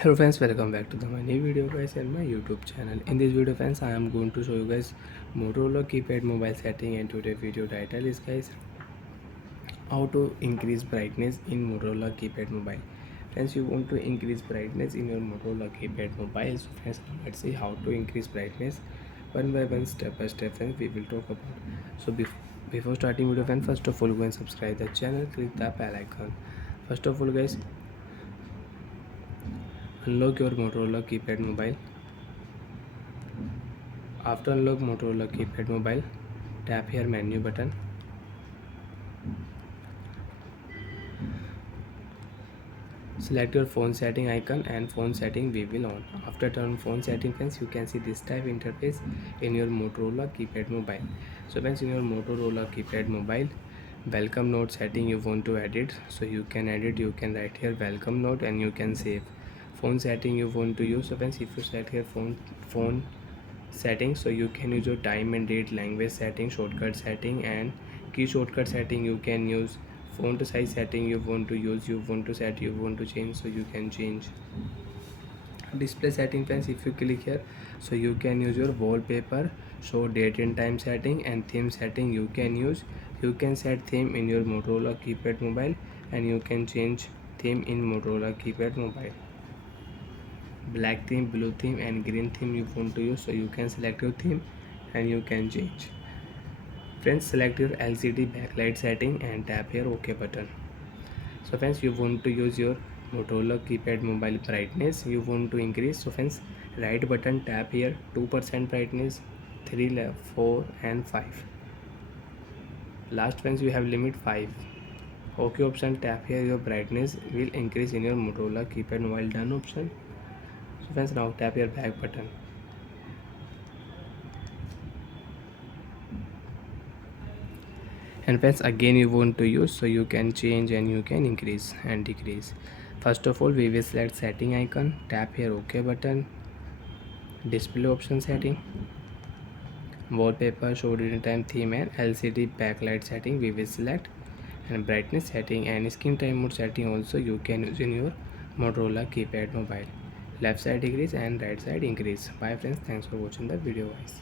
Hello friends, welcome back to my new video guys and my YouTube channel. In this video friends, I am going to show you guys Motorola keypad mobile setting, and today video title is guys how to increase brightness in Motorola keypad mobile. Friends, you want to increase brightness in your Motorola keypad mobile. So friends, let's see how to increase brightness one by one, step by step friends, we will talk about. So before starting video friends, first of all go and subscribe the channel, click the bell icon. First of all guys, unlock your Motorola keypad mobile. After unlock Motorola keypad mobile, tap here menu button. Select your phone setting icon and phone setting we will on. After turn phone setting friends, you can see this type interface in your Motorola keypad mobile. So friends, in your Motorola keypad mobile, welcome note setting you want to edit, so you can edit, you can write here welcome note and you can save. Phone setting you want to use, so friends, if you select here phone settings, so you can use your time and date, language setting, shortcut setting and key shortcut setting you can use. Font size setting you want to use, you want to set, you want to change, so you can change. Display setting friends, if you click here, so you can use your wallpaper, show date and time setting and theme setting you can use. You can set theme in your Motorola keypad mobile and you can change theme in Motorola keypad mobile. Black theme, blue theme and green theme you want to use, so you can select your theme and you can change. Friends, select your LCD backlight setting and tap here OK button. So friends, you want to use your Motorola keypad mobile brightness, you want to increase, so friends, right button tap here 2% brightness, 3, 4 and 5. Last friends, you have limit 5. OK option, tap here, your brightness will increase in your Motorola keypad mobile. Done option. So friends, now tap your back button. And friends, again you want to use, so you can change and you can increase and decrease. First of all, we will select setting icon, tap here OK button, display option setting, wallpaper, show date and time, theme and LCD backlight setting we will select, and brightness setting and screen time mode setting also you can use in your Motorola keypad mobile. Left side decrease and right side increase. Bye friends, thanks for watching the video guys.